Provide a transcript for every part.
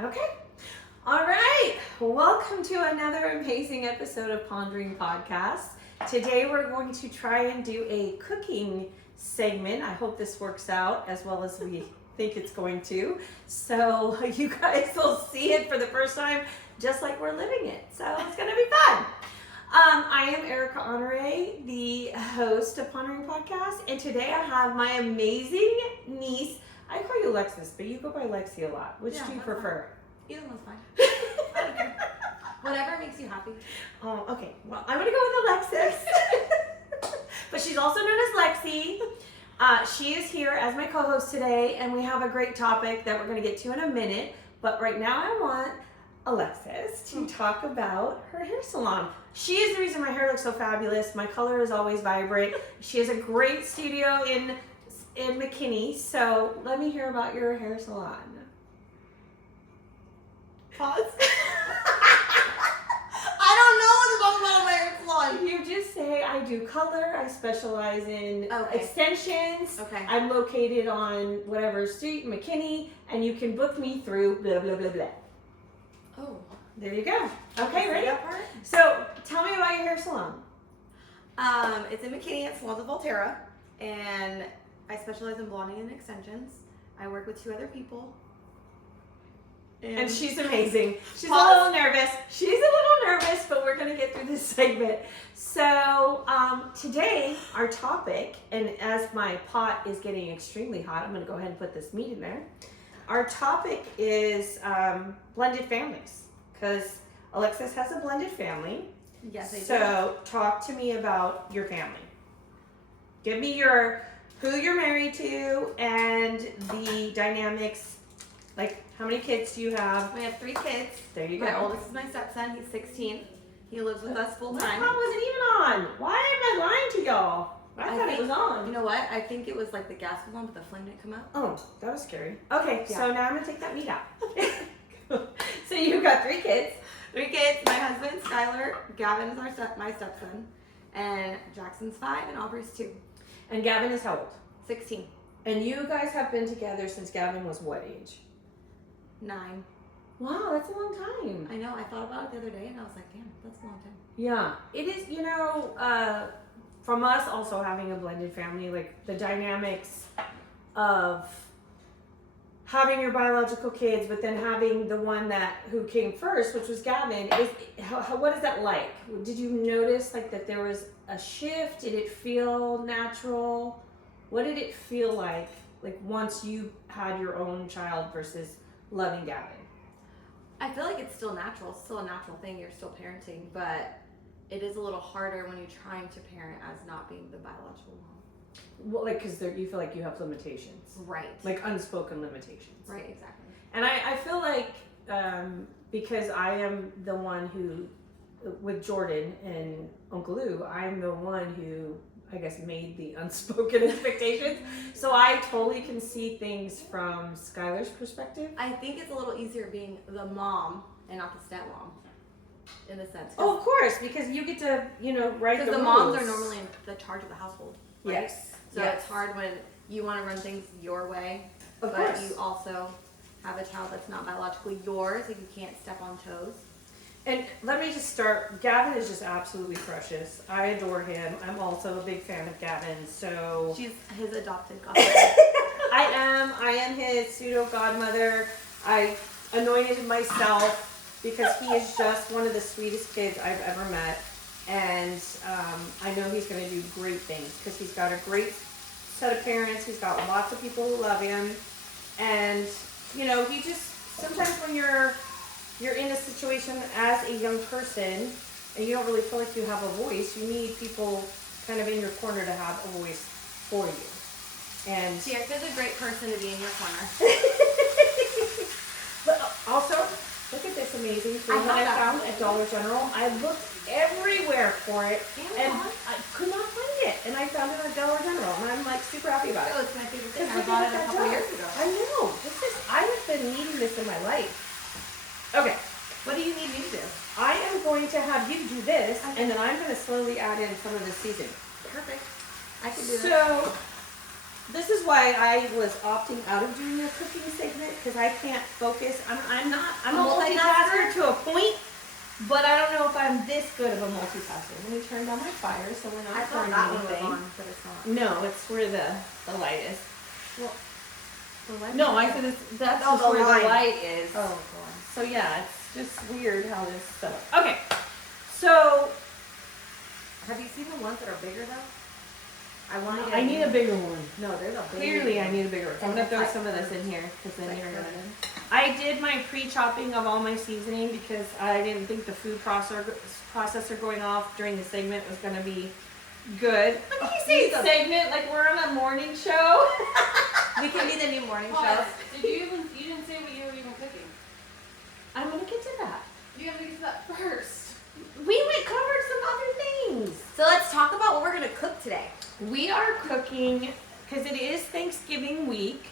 Okay. All right. Welcome to another amazing episode of Pondering Podcast. Today we're going to try and do a cooking segment. I hope this works out as well as we think it's going to. So you guys will see it for the first time just like we're living it. So it's going to be fun. I am Erica Honore, the host of Pondering Podcast, and today I have my amazing niece. I call you Alexis, but you go by Lexi a lot. Which do you prefer? Fine. Either one's fine. I don't care. Whatever makes you happy. Oh, okay. Well, I'm going to go with Alexis. But she's also known as Lexi. She is here as my co-host today, and we have a great topic that we're going to get to in a minute. But right now I want Alexis to talk about her hair salon. She is the reason my hair looks so fabulous. My color is always vibrant. She has a great studio in McKinney. So let me hear about your hair salon. Pause. I don't know what to talk about in my hair salon. You just say, I do color, I specialize in extensions. Okay. I'm located on whatever street in McKinney, and you can book me through blah, blah, blah, blah. Oh. There you go. Okay, ready? That part? So, tell me about your hair salon. It's in McKinney at Salons of Volterra, and I specialize in blonding and extensions. I work with 2 other people. And she's amazing. She's Pause. a little nervous. She's a little nervous, but we're going to get through this segment. So, today, our topic, and as my pot is getting extremely hot, I'm going to go ahead and put this meat in there. Our topic is blended families, because Alexis has a blended family. Yes, I do. So, talk to me about your family. Give me who you're married to and the dynamics. Like, how many kids do you have? We have 3 kids. There you go. My oldest is my stepson. He's 16. He lives with us full My time. pot wasn't even on. Why am I lying to y'all? I thought it was on. You know what? I think it was like the gas was on, but the flame didn't come out. Oh, that was scary. Okay, Yeah. so now I'm going to take that meat out. So you've got 3 kids. 3 kids. My husband, Skylar. Gavin is my stepson. And Jackson's 5 and Aubrey's 2. And Gavin is how old? 16. And you guys have been together since Gavin was what age? 9. Wow, that's a long time. I know. I thought about it the other day and I was like, damn, that's a long time. Yeah, it is, from us also having a blended family, like the dynamics of having your biological kids, but then having the one who came first, which was Gavin, what is that like? Did you notice like that there was a shift? Did it feel natural? What did it feel like once you had your own child versus loving Gavin? I feel like it's still natural. It's still a natural thing. You're still parenting, but it is a little harder when you're trying to parent as not being the biological mom. Well, like, because you feel like you have limitations. Right. Like unspoken limitations. Right, exactly. And I feel like because I am the one who, with Jordan and Uncle Lou, I'm the one who, I guess, made the unspoken expectations. So I totally can see things from Skylar's perspective. I think it's a little easier being the mom and not the stepmom, in a sense. Oh, of course, because you get to, write the Because the rules. moms are normally in the charge of the household, right? Yes. So it's hard when you want to run things your way, Of but course. you also have a child that's not biologically yours, and you can't step on toes. And let me just start. Gavin is just absolutely precious. I adore him. I'm also a big fan of Gavin. So She's his adopted godmother. I am his pseudo godmother. I anointed myself because he is just one of the sweetest kids I've ever met. And I know he's going to do great things because he's got a great set of parents. He's got lots of people who love him. And, he just, sometimes when you're in a situation as a young person and you don't really feel like you have a voice, you need people kind of in your corner to have a voice for you. And Erica's a great person to be in your corner. But also, look at this amazing thing that I found at Dollar General. I looked everywhere for it, and I could not find it. And I found it at Dollar General, and I'm like super happy about it. Oh, it's my favorite thing. Because I bought it a couple years ago. I know. I have been needing this in my life. Okay. What do you need me to do? I am going to have you do this, and then I'm going to slowly add in some of the seasoning. Perfect. I can do that. So, this is why I was opting out of doing a cooking segment because I can't focus. I'm a multitasker to a point, but I don't know if I'm this good of a multitasker. Let me turn down my fire so we're I not thought burning that one was anything. on, but it's not. No, it's where the light is. Well, the light No, is- I said that's Oh, just the where line. the light is. Oh, go on. So yeah, it's just weird how this stuff. Okay, so Have you seen the ones that are bigger though? I want to. I need a bigger one. No, there's a big. Clearly, I need a bigger one. So I'm gonna throw Like some of this curved. in here because then Like you're gonna. curved. I did my pre-chopping of all my seasoning because I didn't think the food processor going off during the segment was gonna be good. Look at you say segment like we're on a morning show. We can be the new morning show. Pause. You didn't say what you were even cooking. I'm gonna get to that. You have to get to that first. We went covered some other things. So let's talk about what we're gonna cook today. We are cooking because it is Thanksgiving week,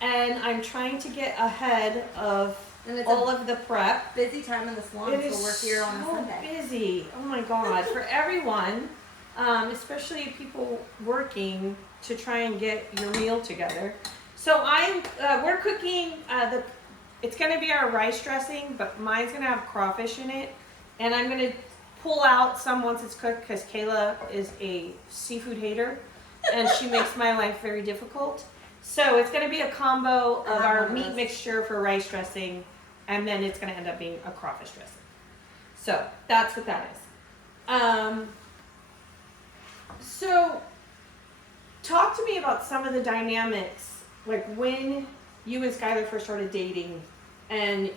and I'm trying to get ahead of And it's all a of the prep. busy time in the salon, It so is we're here on a so Sunday. busy. Oh my god, for everyone, especially people working to try and get your meal together. So we're cooking it's gonna be our rice dressing, but mine's gonna have crawfish in it, and I'm gonna pull out some once it's cooked because Kayla is a seafood hater, and she makes my life very difficult. So it's gonna be a combo of have our one of meat those. mixture for rice dressing, and then it's gonna end up being a crawfish dressing. So that's what that is. So talk to me about some of the dynamics, like when you and Skylar first started dating, and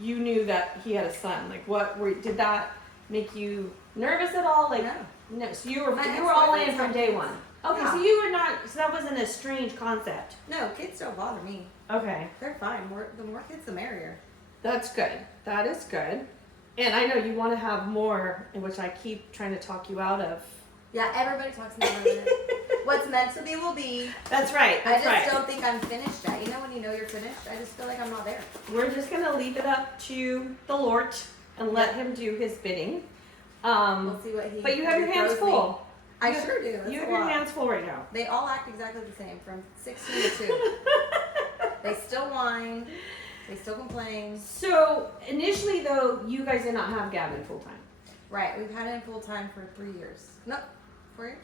you knew that he had a son. Like, did that make you nervous at all? Like, no. So you were all in from day one. Okay, Yeah. so you were not. So that wasn't a strange concept. No, kids don't bother me. Okay, They're fine. The more kids, the merrier. that's good. That is good. And I know you want to have more, in which I keep trying to talk you out of. Yeah, everybody talks to me about it. What's meant to be will be. That's right. I That's just right. don't think I'm finished yet. You know when you know you're finished? I just feel like I'm not there. We're just gonna leave it up to the Lord and let him do his bidding. We'll see what he. But you have your hands throws me. full. I You- sure do. That's You a have your lot. hands full right now. They all act exactly the same from 16 to 2. They still whine. They still complain. So initially, though, you guys did not have Gavin full time. Right. We've had him full time for 3 years. No, 4 years.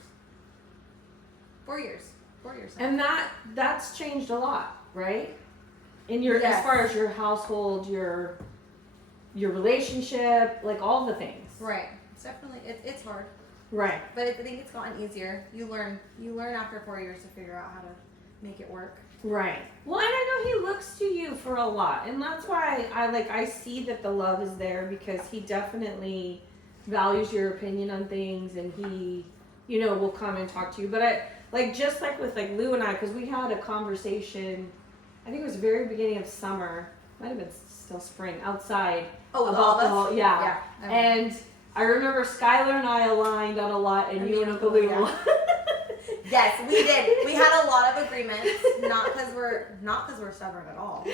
4 years. 4 years. And that's changed a lot, right? In your as Yes. far as your household, your relationship, like all the things. Right. It's definitely it's hard, Right. but I think it's gotten easier. You learn after 4 years to figure out how to make it work. Right. Well, and I know he looks to you for a lot, and that's why I see that the love is there because he definitely values your opinion on things, and he, will come and talk to you. But just like with Lou and I, because we had a conversation, I think it was the very beginning of summer, might have been still spring, outside. Oh, with about all of the us? whole, yeah. Yeah. And I remember Skylar and I aligned on a lot, and And you me and and Uncle Uncle Lou. Lou, aligned. Yes, we did. We had a lot of agreements, not because we're stubborn at all.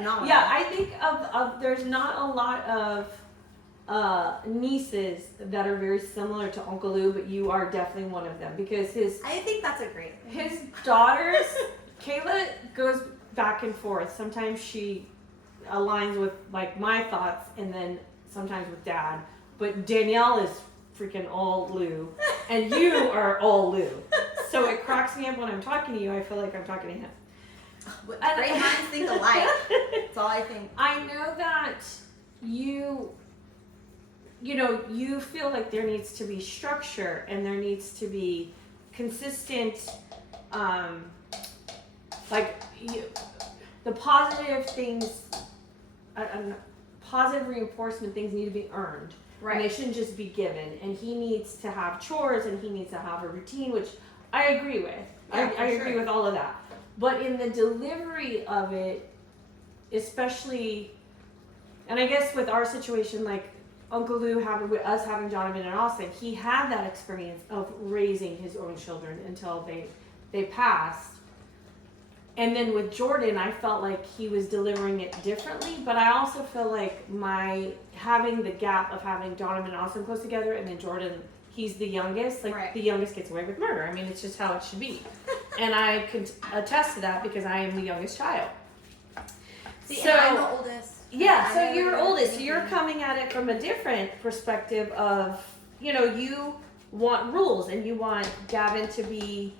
Not at Yeah, all. I think of there's not a lot of nieces that are very similar to Uncle Lou, but you are definitely one of them because I think that's a great thing. his daughters, Kayla goes back and forth. Sometimes she aligns with my thoughts, and then sometimes with Dad. But Danielle is freaking all Lou, and you are all Lou. So it cracks me up when I'm talking to you. I feel like I'm talking to him. Great minds think alike. That's all I think. I know that you feel like there needs to be structure and there needs to be consistent, the positive things, positive reinforcement things need to be earned. And they shouldn't just be given. And he needs to have chores and he needs to have a routine, which I agree with. Yeah, I for agree sure. with all of that. But in the delivery of it, especially, and I guess with our situation, like Uncle Lou with us having Jonathan and Austin, he had that experience of raising his own children until they passed. And then with Jordan, I felt like he was delivering it differently, but I also feel like having the gap of having Donovan and Austin close together, and then Jordan, he's the youngest. Right. The youngest gets away with murder. I mean, it's just how it should be. and I can attest to that because I am the youngest child. See, So and I'm the oldest. yeah, I so never you're did oldest, so anything. you're coming at it from a different perspective of, you want rules and you want Gavin to be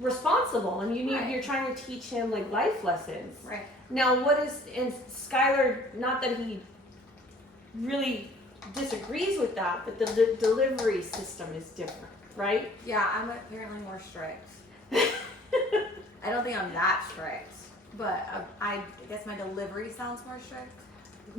responsible, and Right. you're trying to teach him like life lessons. Right. Now, and Skylar, not that he really disagrees with that, but the delivery system is different, right? Yeah, I'm apparently more strict. I don't think I'm that strict, but I guess my delivery sounds more strict.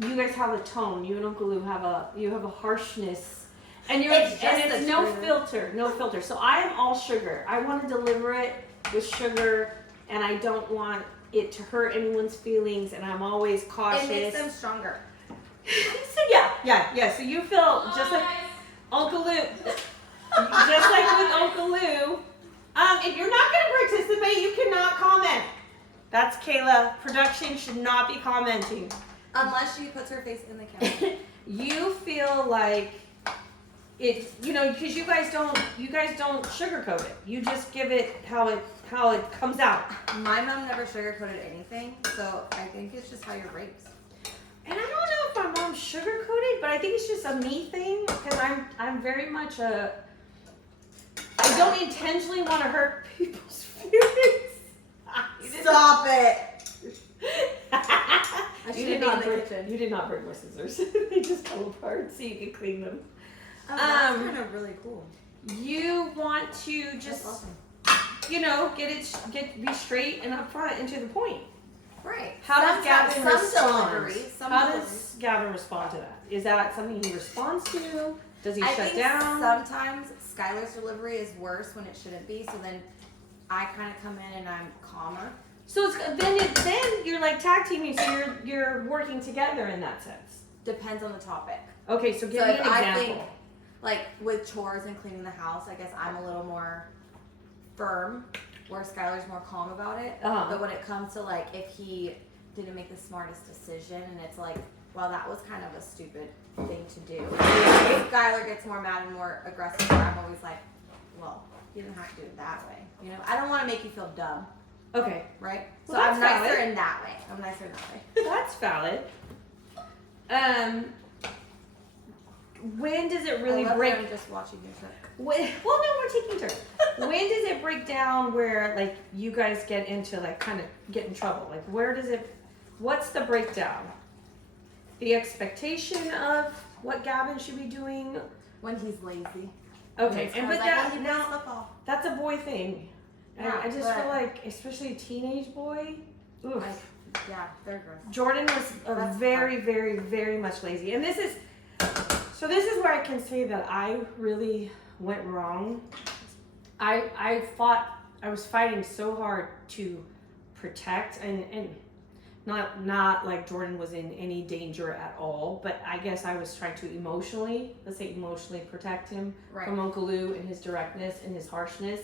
You guys have a tone. You and Uncle Lou have a harshness, and It's just it's the no truth. no filter. So I am all sugar. I want to deliver it with sugar, and I don't want it to hurt anyone's feelings, and I'm always cautious. It makes them stronger. So yeah. So you feel just like Uncle Lou, just like with Uncle Lou. If you're not going to participate, you cannot comment. That's Kayla. Production should not be commenting. Unless she puts her face in the camera. You feel like it, because you guys don't sugarcoat it. You just give it how it comes out. My mom never sugarcoated anything, so I think it's just how you're raised. And I don't know if my mom sugarcoated, but I think it's just a me thing because I'm very much I don't intentionally want to hurt people's feelings. Stop it! You should did be not in the break. kitchen. You did not break my scissors. They just fell apart, so you could clean them. Oh, that's kind of really cool. You want to That's just, awesome. be straight and upfront and to the point. Right. How does Gavin respond? Deliveries, How does Gavin respond to that? Is that something he responds to? Does he I shut think down? sometimes Skylar's delivery is worse when it shouldn't be, so then I kind of come in and I'm calmer. So then you're like tag teaming, so you're working together in that sense. Depends on the topic. Okay, so give So me an if I example. think, like with chores and cleaning the house, I guess I'm a little more firm, where Skylar's more calm about it. Uh-huh. But when it comes to like if he didn't make the smartest decision, and it's like, well, that was kind of a stupid thing to do. If Skylar gets more mad and more aggressive, where I'm always like, well, you didn't have to do it that way. I don't want to make you feel dumb. Okay, Right? Well, So I'm that's nicer valid. in that way. I'm nicer in that way. that's valid. When does it really I love break? that I'm just watching you cook. Well, no, we're taking turns. When does it break down where like you guys get into like kind of get in trouble? Like what's the breakdown? The expectation of what Gavin should be doing? When he's lazy. Okay, And but like, that when he now plays football. that's a boy thing. And Yeah, I just but- feel like, especially a teenage boy, oof. Like, yeah, they're gross. Jordan was That's very, very, very much lazy. And this is where I can say that I really went wrong. I was fighting so hard to protect and not like Jordan was in any danger at all, but I guess I was trying to emotionally protect him Right. from Uncle Lou and his directness and his harshness.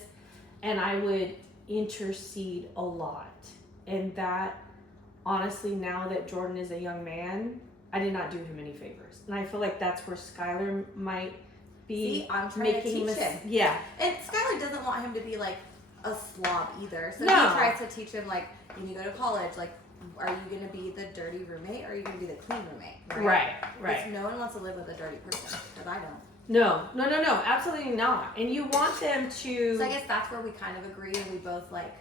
And I would intercede a lot. And that, honestly, now that Jordan is a young man, I did not do him any favors. And I feel like that's where Skylar might be See, I'm trying to making teach him. Yeah. And Skylar doesn't want him to be like a slob either. So No. he tries to teach him like when you go to college, like are you gonna be the dirty roommate or are you gonna be the clean roommate? Right. Because no one wants to live with a dirty person. Because I don't. No, absolutely not. And you want them to. So I guess that's where we kind of agree and we both like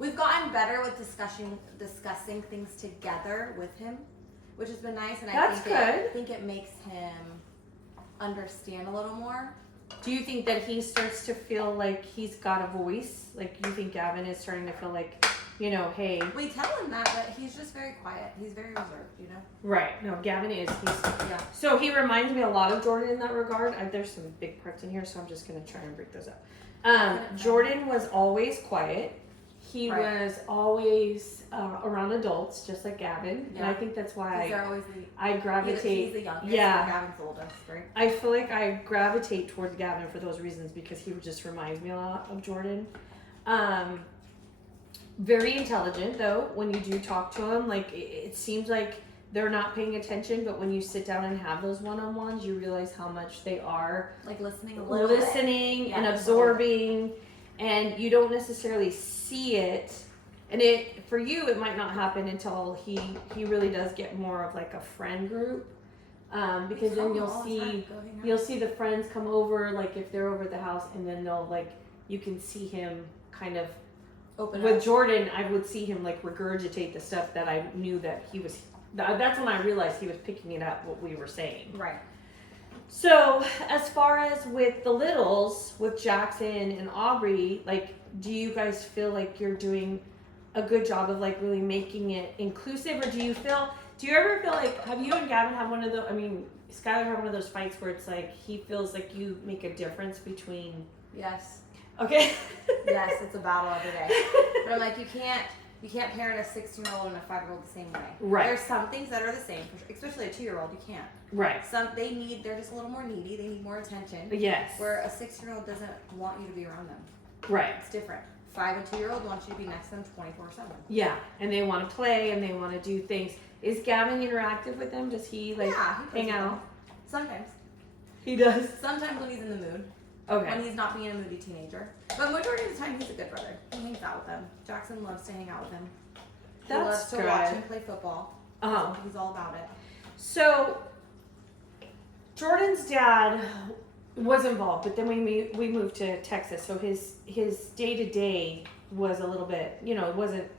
we've gotten better with discussing things together with him, which has been nice, and That's I think it makes him understand a little more. Do you think that he starts to feel like he's got a voice? Like you think Gavin is starting to feel like, hey. We tell him that, but he's just very quiet. He's very reserved, Right. No, Gavin is. Yeah. So he reminds me a lot of Jordan in that regard. There's some big parts in here, so I'm just going to try and break those up. Jordan was always quiet. He Right. was always around adults, just like Gavin. And I think that's why They're always I gravitate. He's the youngest. Yeah. So Gavin's the oldest, right? I feel like I gravitate towards Gavin for those reasons because he just reminds me a lot of Jordan. Very intelligent though. When you do talk to him, like it seems like they're not paying attention, but when you sit down and have those one-on-ones, you realize how much they are Like listening a little bit. and Yeah, absorbing. and you don't necessarily see it. And for you, it might not happen until he really does get more of like a friend group, because then you'll see the friends come over, like if they're over at the house, and then they'll like you can see him kind of Open with up. Jordan. I would see him like regurgitate the stuff that I knew that he was. That's when I realized he was picking it up what we were saying. Right. So as far as with the littles, with Jackson and Aubrey, like, do you guys feel like you're doing a good job of like really making it inclusive, or do you ever feel like, have you and Gavin have one of those, Skylar had one of those fights where it's like he feels like you make a difference between. Yes. Okay. Yes, it's a battle every day. But I'm like, you can't parent a 16-year-old and a 5-year-old the same way. Right. There's some things that are the same, especially a 2-year-old. You can't. Right. They're just a little more needy. They need more attention. Yes. Where a 6-year-old doesn't want you to be around them. Right. It's different. 5 and 2-year-old wants you to be next to them 24/7. Yeah, and they want to play and they want to do things. Is Gavin interactive with them? Does he like hang out? Sometimes. He does. Sometimes when he's in the mood. Okay. When he's not being a moody teenager. But majority of the time, he's a good brother. He hangs out with them. Jackson loves to hang out with him. He That's loves to good. watch him play football. Uh-huh. He's all about it. So Jordan's dad was involved, but then we moved to Texas, so his day-to-day was a little bit, it wasn't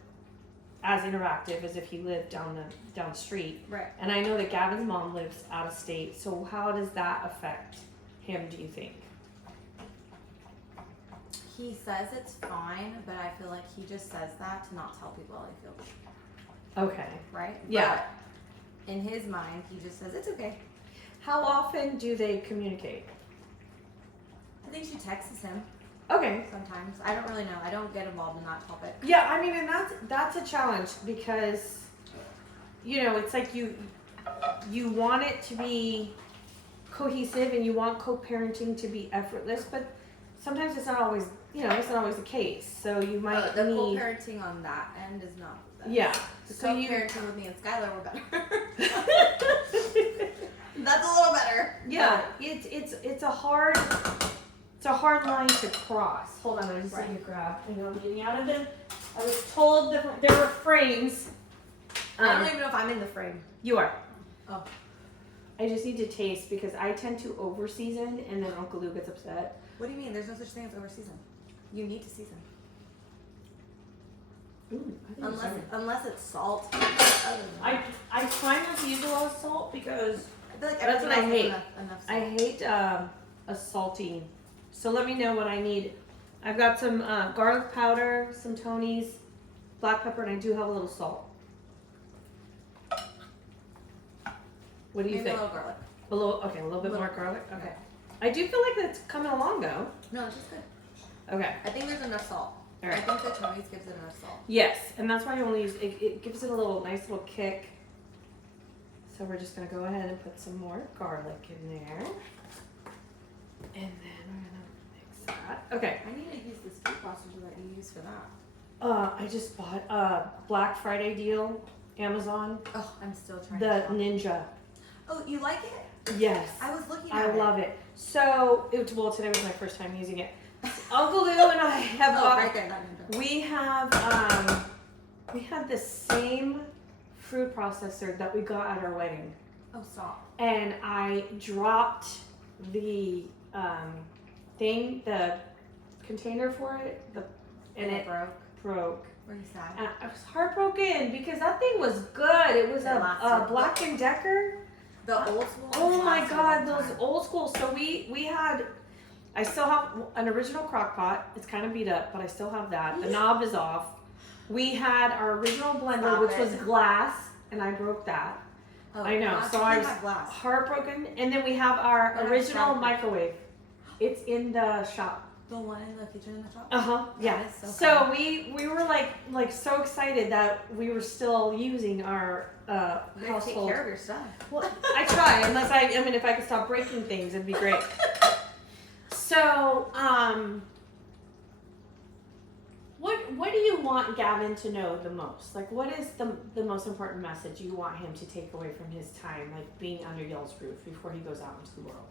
as interactive as if he lived down the street. Right. And I know that Gavin's mom lives out of state, so how does that affect him, do you think? He says it's fine, but I feel like he just says that to not tell people how he feels. Okay. Right? Yeah. But in his mind, he just says it's okay. How often do they communicate? I think she texts him Okay. sometimes. I don't really know. I don't get involved in that topic. Yeah, and that's a challenge because, it's like you want it to be cohesive and you want co-parenting to be effortless, but sometimes it's not always, it's not always the case. So you might the need. co-parenting on that end is not. Yeah. The So co-parenting with me and Skylar were better. That's a little better. Yeah, it's a hard line to cross. Hold on, I just need to grab. I know I'm getting out of them. I was told there were frames. I don't even know if I'm in the frame. You are. Oh. I just need to taste because I tend to over season and then Uncle Lou gets upset. What do you mean? There's no such thing as over season. You need to season. Ooh, Unless it's salt. I try not to use a lot of salt because I feel like that's what I everything hate. else is enough salt. I hate a salty. So let me know what I need. I've got some garlic powder, some Tony's, black pepper, and I do have a little salt. What do you Maybe think? a little garlic. A little bit more garlic. Okay. I do feel like that's coming along though. No, it's just good. Okay. I think there's enough salt. All right. I think the Tony's gives it enough salt. Yes, and that's why I only use it. It gives it a nice little kick. So we're just gonna go ahead and put some more garlic in there, and then we're gonna mix that. Okay. I need to use this food processor that you use for that. I just bought a Black Friday deal, Amazon, Oh, I'm still trying the to Ninja. Oh, you like it? Yes. I was looking at I it. love it. So, today was my first time using it. Uncle Lou and I have right there, that Ninja. we have the same food processor that we got at our wedding. Oh, stop. And I dropped the the container for it, and it broke. Were you sad? And I was heartbroken because that thing was good. It was It a lasted. Black & Decker. The old school? Oh my lasted a God, long those time. old school. So I still have an original crock pot. It's kind of beat up, but I still have that. The knob is off. We had our original blender, Stop which it. was glass, and I broke that. Oh, I know. glass. So We I was have glass. heartbroken. And then we have our What original else? microwave. It's in the shop. The one in the kitchen in the shop? Yeah. That is so So we were like so excited that we were still using our You guys household. take care of your stuff. Well, I try. If I could stop breaking things, it'd be great. So, what do you want Gavin to know the most? Like, what is the most important message you want him to take away from his time, like being under y'all's roof before he goes out into the world?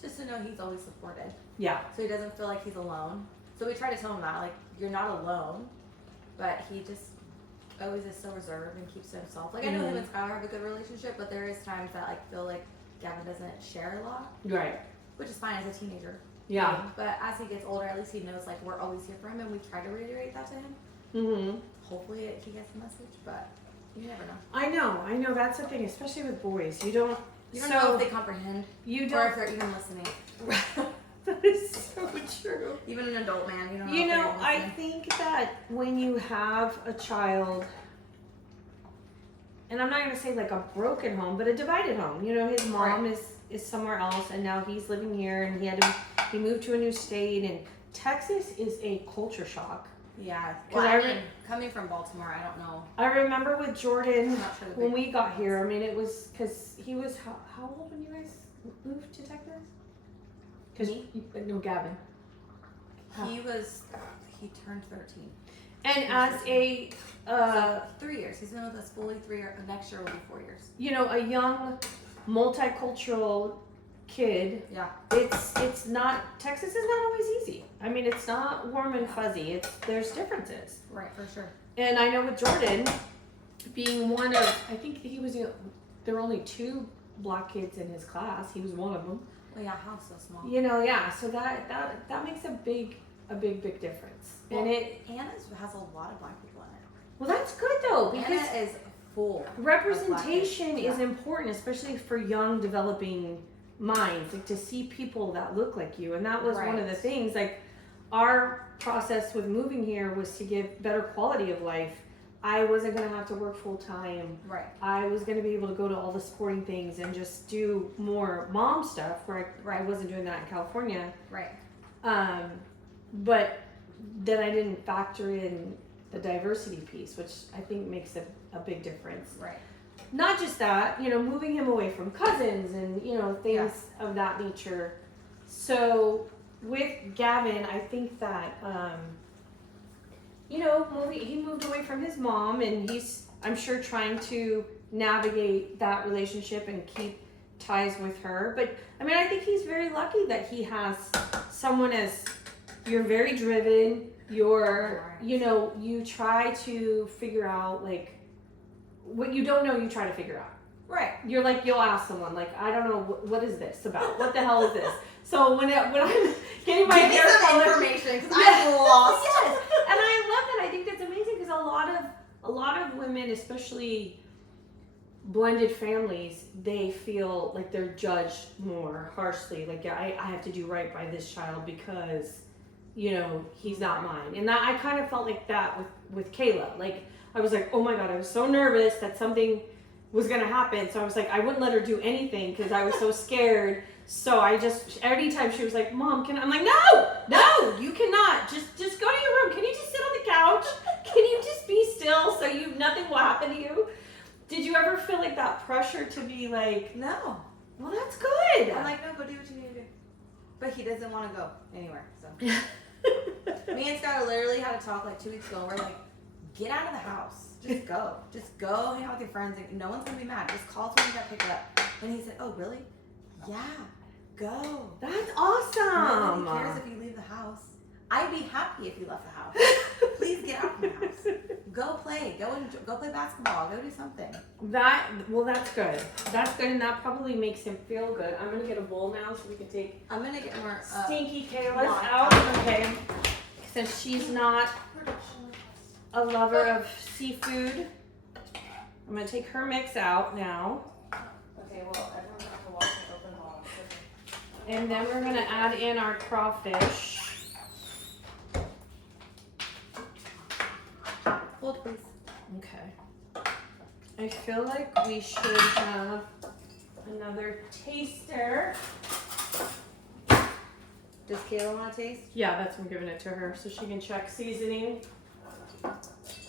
Just to know he's always supported. Yeah. So he doesn't feel like he's alone. So we try to tell him that, like, you're not alone, but he just always is so reserved and keeps to himself. Like, I know him and Skylar have a good relationship, but there is times that, like, feel like Gavin doesn't share a lot. Right. Which is fine as a teenager. Yeah. But as he gets older, at least he knows, like, we're always here for him, and we try to reiterate that to him. Mm-hmm. Hopefully he gets the message, but you never know. I know, that's the thing, especially with boys. You don't know if they comprehend. You Or don't. if they're even listening. That is so true. Even an adult man, you don't know. You if they're know, even I listening. think that when you have a child, and I'm not going to say like a broken home, but a divided home. You know, his mom is somewhere else, and now he's living here, and he moved to a new state, and Texas is a culture shock. Yeah. 'Cause Well, I mean, coming from Baltimore, I don't know. I remember with Jordan, I'm not sure when we got here, I mean, it was because he was how old when you guys moved to Texas? No, Gavin. He turned 13. And as a, So 3 years. He's been with us fully 3 years. Next year will be 4 years. you know, a young, multicultural kid, Yeah. it's not, Texas is not always easy. I mean, it's not warm and fuzzy. There's differences. Right, for sure. And I know with Jordan, being one of, I think there were only 2 black kids in his class. He was one of them. Well, yeah, house so small. You know, yeah. So that makes a big difference. Well, And it, Anna has a lot of black people in it. well, that's good though, because Anna is full. representation Yeah. is important, especially for young developing minds, like to see people that look like you. And that was one of the things, like our process with moving here was to give better quality of life. I wasn't going to have to work full time. Right. I was going to be able to go to all the sporting things and just do more mom stuff where I wasn't doing that in California. Right. But then I didn't factor in the diversity piece, which I think makes a big difference. Right. Not just that, you know, moving him away from cousins and, you know, things of that nature. So with Gavin, I think that, you know, he moved away from his mom, and he's, I'm sure, trying to navigate that relationship and keep ties with her. But I mean, I think he's very lucky that he has someone you're very driven. You know, you try to figure out, like, what you don't know, you try to figure out. Right. You're like, you'll ask someone, like, I don't know, what is this about? What the hell is this? So when I'm getting my hair colored, information, because I'm lost. Yes, and I love that. I think that's amazing because a lot of women, especially blended families, they feel like they're judged more harshly. Like, I have to do right by this child because, you know, he's not mine. And that, I kind of felt like that with Kayla. Like, I was like, oh my God, I was so nervous that something was going to happen. So I was like, I wouldn't let her do anything because I was so scared. So I just, anytime she was like, Mom, I'm like, no, you cannot. Just go to your room. Can you just sit on the couch? Can you just be still so nothing will happen to you? Did you ever feel like that pressure to be like, No. well, that's good. I'm like, no, go do what you need to do. But he doesn't want to go anywhere, so. Me and Scott literally had a talk like 2 weeks ago. We're like, get out of the house. Just go. Just go hang out with your friends. And no one's going to be mad. Just call someone to pick it up. And he said, oh, really? Yeah. Go. That's awesome. Nobody cares if you leave the house. I'd be happy if you left the house. Please get out from the house. Go play. Go play basketball. Go do something. That's good. That's good, and that probably makes him feel good. I'm gonna get a bowl now so we can take I'm gonna get more Stinky Kayla's out. Okay. Since she's not a lover of seafood, I'm gonna take her mix out now. Okay, well, everyone's gonna have to watch it open home. And then we're gonna add in our crawfish. Hold, please. Okay. I feel like we should have another taster. Does Kayla want to taste? Yeah, that's what I'm giving it to her so she can check seasoning.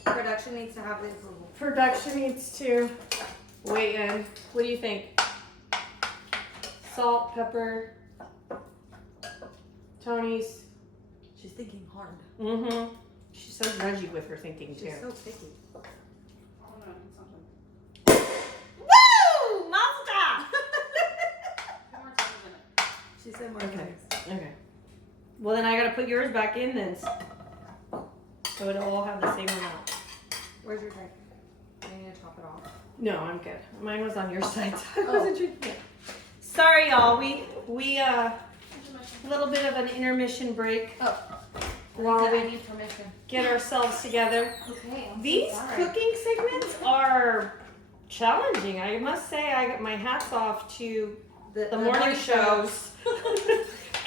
Production needs to have the approval. Production needs to weigh in. What do you think? Salt, pepper, Tony's. She's thinking hard. Mm-hmm. She's so grudgy with her thinking too. She's so picky. Oh no, I need something. Woo! Mazel tov! Put more cheese in it. She said more Okay. things. Okay. Well, then I gotta put yours back in then. So it'll all have the same amount. Where's your drink? I need to top it off. No, I'm good. Mine was on your side, so I wasn't drinking it. Sorry, y'all. We a little bit of an intermission break. Oh. While I we need permission. get ourselves together. Okay. These cooking segments are challenging. I must say, I got my hats off to the morning shows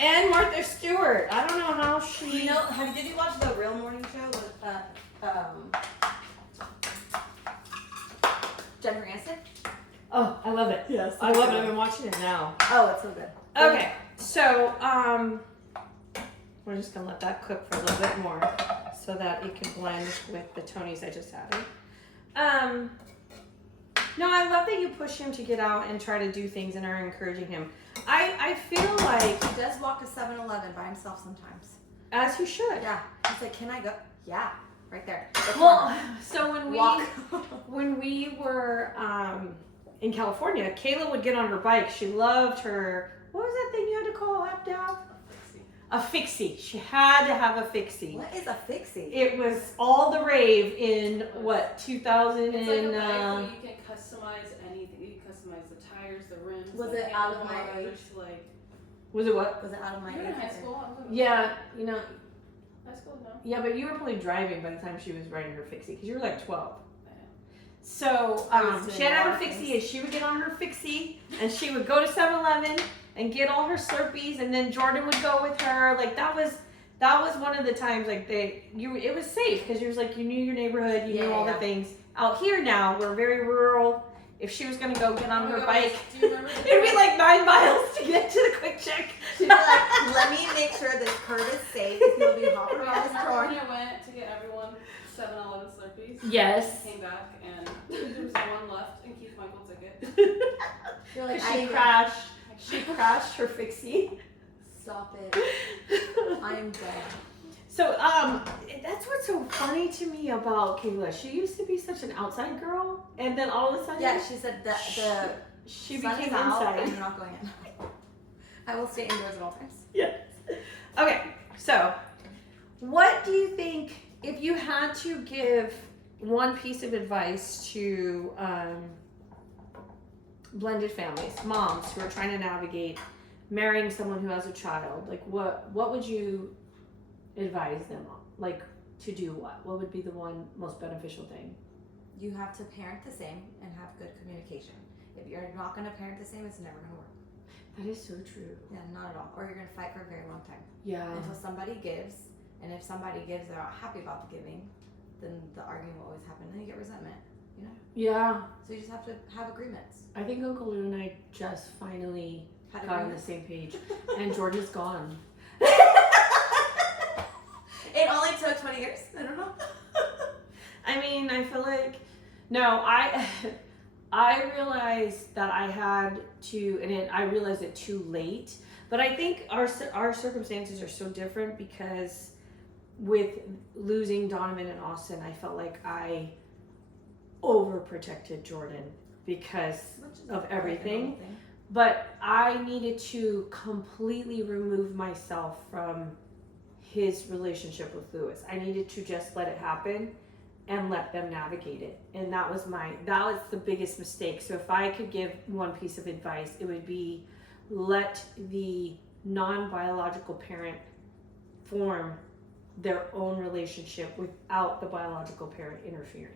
and Martha Stewart. I don't know how she. You know, did you watch the Real Morning Show with Jennifer Aniston? Oh, I love it. Yes. I love it. I've been watching it now. Oh, it's so good. Okay, so we're just gonna let that cook for a little bit more so that it can blend with the Tonys I just added. No, I love that you push him to get out and try to do things and are encouraging him. I feel like He does walk to 7-Eleven by himself sometimes. as you should. Yeah. He's like, can I go? Yeah. Right there. Well, so Walk. when we were in California, Kayla would get on her bike. She loved her. What was that thing you had to call lap dab? A fixie. She had to have a fixie. What is a fixie? It was all the rave in what 2000 It's like a and bike where you can customize anything. You can customize the tires, the rims. Was the it out of my handlebars, age? like. was it what? Was it out of my You were in age? high school? I was in Yeah, you know, high school, no. yeah, but you were probably driving by the time she was riding her fixie because you were like 12. Yeah. So I was doing she had to have a a lot of fixie, and she would get on her fixie, and she would go to 7-Eleven and get all her Slurpees, and then Jordan would go with her. Like that was one of the times like it was safe because you was like you knew your neighborhood, you knew all the things. Out here now we're very rural. If she was gonna go get on her bike, Do you remember it'd be like 9 miles to get to the quick check. She'd be like, let me make sure this curve is safe. He'll be hopping around his Remember car. when you went to get everyone 7-Eleven Slurpees? Yes. Came back and there was one left and Keith Michael took it. You're like, She crashed. She crashed her fixie. Stop it. I am dead. So, that's what's so funny to me about Kayla. She used to be such an outside girl, and then all of a sudden, Yeah, she said that she sun became is out inside. and you're not going in. I will stay indoors at all times. Yes. Okay, so what do you think if you had to give one piece of advice to blended families, moms who are trying to navigate marrying someone who has a child? Like, what would you advise them on? Like, to do what? What would be the one most beneficial thing? You have to parent the same and have good communication. If you're not going to parent the same, it's never going to work. That is so true. Yeah, not at all. Or you're going to fight for a very long time. Yeah. Until somebody gives, and if somebody gives, they're not happy about the giving, then the argument will always happen. Then you get resentment, you know? Yeah. So you just have to have agreements. I think Uncle Lou and I just finally Had got on the agreements. same page. And Jordan's gone. It only took 20 years. I don't know. I mean, I feel like I realized that I had to, and I realized it too late. But I think our circumstances are so different because with losing Donovan and Austin, I felt like I overprotected Jordan because of everything. But I needed to completely remove myself from his relationship with Lewis. I needed to just let it happen and let them navigate it. And that was the biggest mistake. So if I could give one piece of advice, it would be let the non-biological parent form their own relationship without the biological parent interfering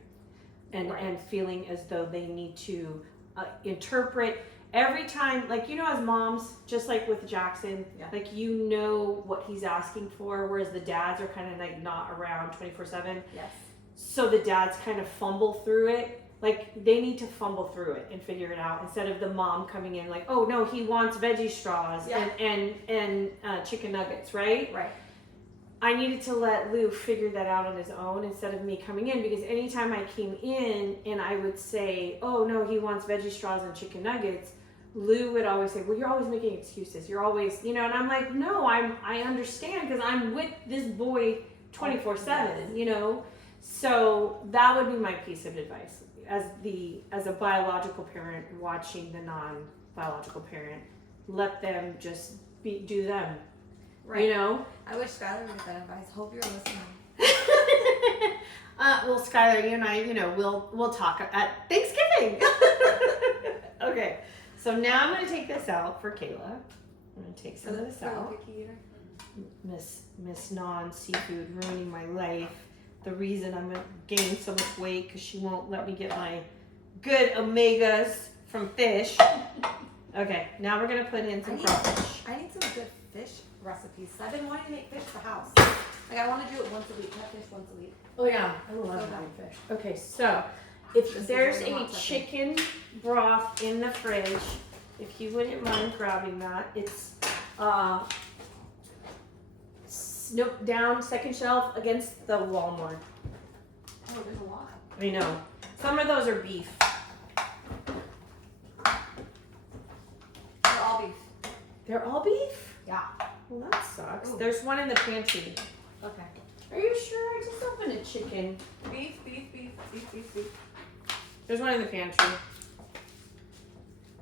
and feeling as though they need to interpret every time, like, you know, as moms, just like with Jackson, like, you know what he's asking for, whereas the dads are kind of like not around 24/7. Yes. So the dads kind of fumble through it. Like, they need to fumble through it and figure it out instead of the mom coming in like, oh no, he wants veggie straws and chicken nuggets, right? Right. I needed to let Lou figure that out on his own instead of me coming in, because anytime I came in and I would say, oh no, he wants veggie straws and chicken nuggets, Lou would always say, well, you're always making excuses. You're always, you know, and I'm like, no, I understand because I'm with this boy 24/7, you know? So that would be my piece of advice as a biological parent watching the non-biological parent. Let them just do them. Right. You know? I wish Skylar would get that advice. Hope you're listening. Well, Skylar, you and I, we'll talk at Thanksgiving. Okay, so now I'm gonna take this out for Kayla. I'm gonna take some of this out. Miss non-seafood ruining my life. The reason I'm gonna gain so much weight because she won't let me get my good omegas from fish. Okay, now we're gonna put in some crawfish. I need some good fish recipes. I've been wanting to make fish for house. Like I want to do it once a week. Have fish once a week. Oh yeah, I love having fish. Okay, so if there's a chicken broth in the fridge, if you wouldn't mind grabbing that, it's nope, down second shelf against the wall more. Oh, there's a lot. I know. Some of those are beef. They're all beef. They're all beef? Yeah. Well, that sucks. Ooh. There's one in the pantry. Okay. Are you sure? I just opened a chicken. Beef, beef, beef, beef, beef, beef. There's one in the pantry.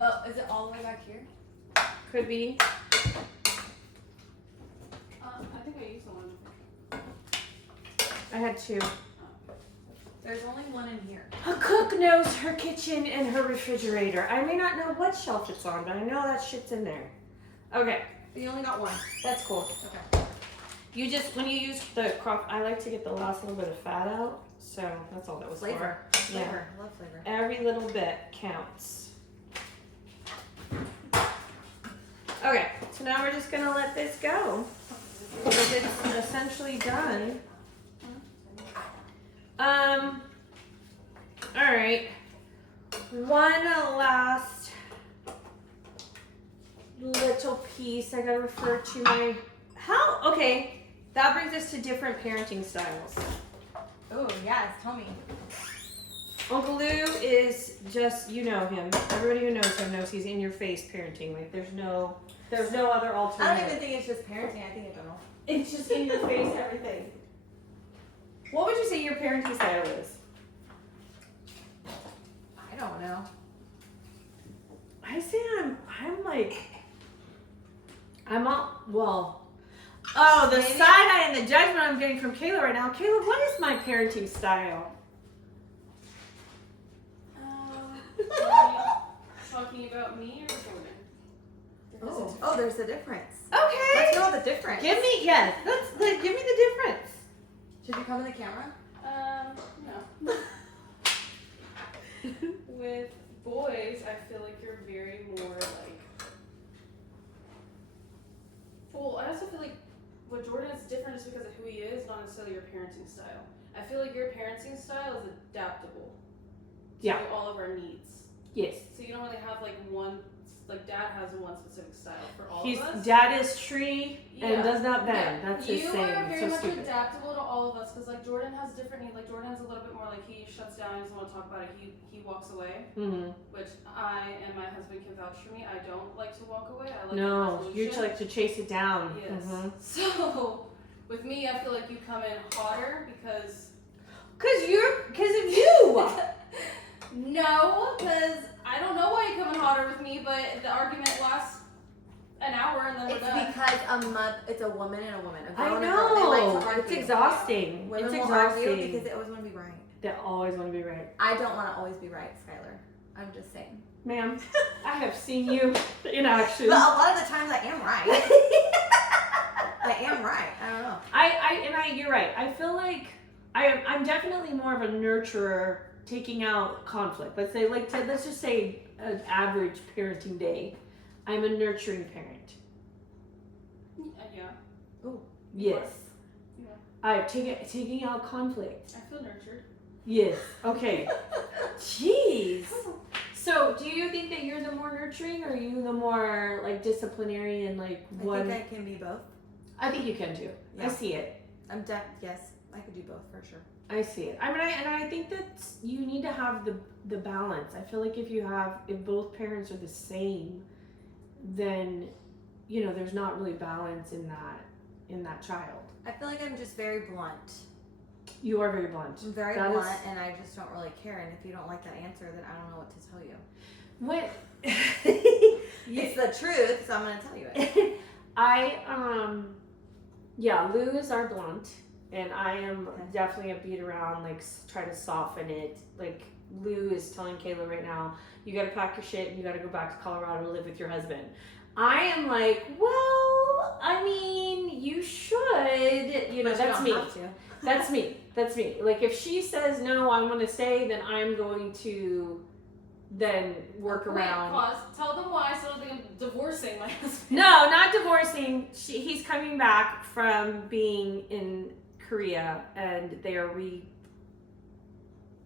Oh, is it all the way back here? Could be. I think I used the one. I had two. There's only one in here. A cook knows her kitchen and her refrigerator. I may not know what shelf it's on, but I know that shit's in there. Okay, You only got one. that's cool. Okay. You just, when you use the crop, I like to get the last little bit of fat out. So that's all that was Flavor. for. Flavor. I love flavor. Every little bit counts. Okay, so now we're just gonna let this go. Because it's essentially done. Alright. One last little piece. I gotta refer to my okay. That brings us to different parenting styles. Oh, yes. Tell me. Uncle Lou is just, you know him. Everybody who knows him knows he's in your face parenting. Like there's no other I alternative. don't even think it's just parenting. I think in general. It's just in your face everything. What would you say your parenting style is? I don't know. I say I'm all, well, oh, the Maybe. side eye and the judgment I'm getting from Kayla right now. Kayla, what is my parenting style? Talking about me or Jordan? Oh, there's a difference. Okay. Let's know the difference. Give me, yes, give me the difference. Should you come in the camera? No. With boys, I feel like you're very more like. Well, I also feel like what Jordan is different just because of who he is, not necessarily your parenting style. I feel like your parenting style is adaptable to Yeah. all of our needs. Yes. So you don't really have like one, like dad has one specific style for all He's, of us. dad is tree Yeah. and does not bend. Yeah. That's his You saying. are very So much stupid. adaptable to all of us because like Jordan has different needs. Like Jordan has a little bit more like he shuts down, he doesn't want to talk about it. He walks away, which I and my husband can vouch for me. I don't like to walk away. I like No, resolution. you like to chase it down. Yes. So with me, I feel like you come in hotter because Because of you. no, because I don't know why you come in hotter with me, but the argument lasts an hour and then we're It's done. because it's a woman and a woman. A I girl and a girl. They like know. to argue. It's exhausting. Women It's will argue exhausting. because they always want to be right. They always want to be right. I don't want to always be right, Skylar. I'm just saying. Ma'am, I have seen you in action. But a lot of the times I am right. I am right. I don't know. You're right. I feel like I'm definitely more of a nurturer, taking out conflict. Let's just say an average parenting day. I'm a nurturing parent. Yeah, Ooh. Yes. Yeah. I'm taking out conflict. I feel nurtured. Yes. Okay. Jeez. So, do you think that you're the more nurturing, or are you the more like disciplinary and like one? I think I can be both. I think you can too. I Yeah. see it. Yes, I could do both for sure. I see it. I mean, I think that you need to have the balance. I feel like if both parents are the same, then there's not really balance in that child. I feel like I'm just very blunt. You are very blunt. I'm very That blunt, is- and I just don't really care. And if you don't like that answer, then I don't know what to tell you. What? It's the truth, so I'm gonna tell you it. Yeah, Lou is our blunt, and I am definitely a beat around, like try to soften it. Like Lou is telling Kayla right now, you got to pack your shit and you got to go back to Colorado to live with your husband. I am like, well, I mean, you should, you know, But that's you me. don't have to. That's me. That's me. Like if she says no, I want to stay, then I'm going to then work around. Wait, pause. Tell them why I still think I'm divorcing my husband. No, not divorcing. He's coming back from being in Korea, and they are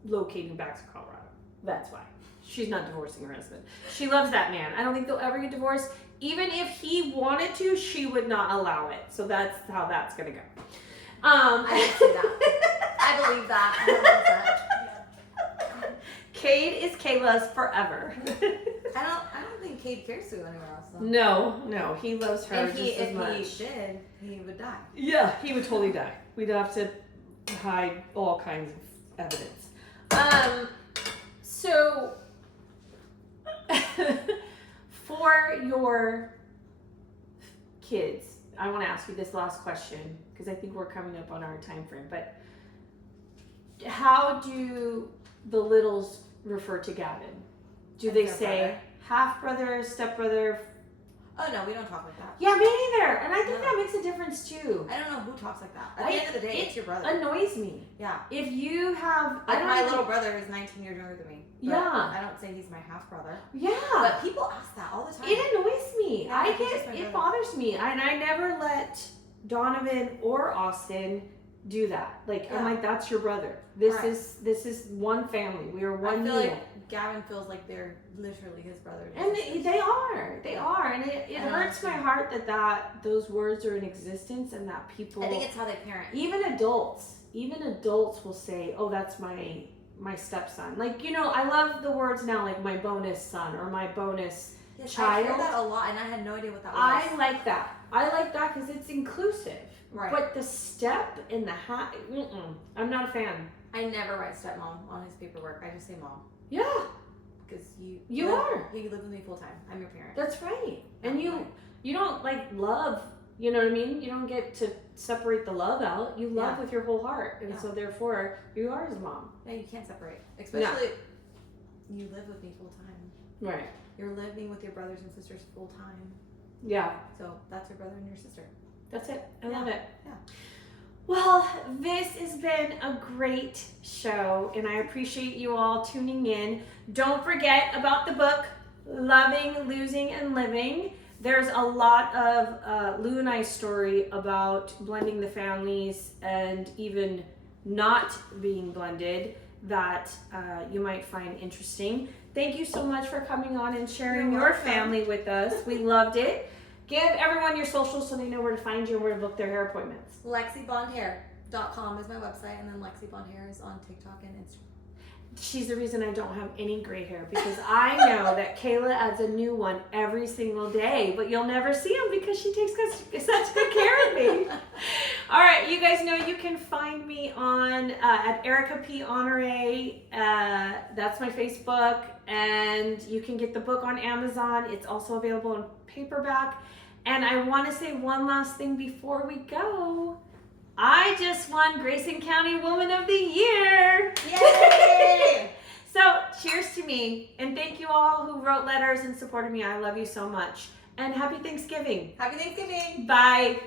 relocating back to Colorado. That's why. She's not divorcing her husband. She loves that man. I don't think they'll ever get divorced. Even if he wanted to, she would not allow it. So that's how that's gonna go. I can see that. I believe that. 100%. Cade is Kayla's forever. I don't think Cade cares to go anywhere else though. No, he loves her If just as much. he did, he would die. Yeah, he would totally die. We'd have to hide all kinds of evidence. So for your kids, I want to ask you this last question because I think we're coming up on our time frame. But how do the littles refer to Gavin? Do they Their say brother. half brother, step brother? Oh no, we don't talk like that. Yeah, me neither. And I think No. that makes a difference too. I don't know who talks like that. At the end of the day, it's your brother. Annoys me. Yeah. If you have, Like my even- little brother is 19 years younger than me. But Yeah. I don't say he's my half brother. Yeah. But people ask that all the time. It annoys me. Yeah, he's just my It brother. bothers me. And I never let Donovan or Austin do that. Like I'm Yeah. like, that's your brother. This Right. is one family. We are one I feel unit. like Gavin feels like they're literally his brother. And they are. They are. And it I know. hurts my heart that those words are in existence and that people, I think it's how they parent. even adults will say, oh, that's my stepson. Like, you know, I love the words now, like my bonus son or my bonus Yes, I hear child. that a lot, and I had no idea what that was. I like that. I like that because it's inclusive. Right. But the step and the hat, I'm not a fan. I never write stepmom on his paperwork. I just say mom. Yeah, Because You live, are. You live with me full time. I'm your parent. that's right. And Right. you don't like love. You know what I mean? You don't get to separate the love out. You love Yeah. with your whole heart, and Yeah. so therefore you are his mom. Yeah, you can't separate. Especially you live with me full time. Right. You're living with your brothers and sisters full time. Yeah. So that's your brother and your sister. That's it. I love it. Yeah. Well, this has been a great show, and I appreciate you all tuning in. Don't forget about the book, Loving, Losing, and Living. There's a lot of Lou and I's story about blending the families and even not being blended that you might find interesting. Thank you so much for coming on and sharing You're your welcome. family with us. We loved it. Give everyone your socials so they know where to find you and where to book their hair appointments. LexiBondHair.com is my website, and then Lexi Bond Hair is on TikTok and Instagram. She's the reason I don't have any gray hair because I know that Kayla adds a new one every single day, but you'll never see them because she takes such good care of me. All right, you guys know you can find me on at Erica Honore. That's my Facebook, and you can get the book on Amazon. It's also available in paperback. And I want to say one last thing before we go. I just won Grayson County Woman of the Year. Yay! So cheers to me, and thank you all who wrote letters and supported me. I love you so much, and happy Thanksgiving. Happy Thanksgiving! Bye.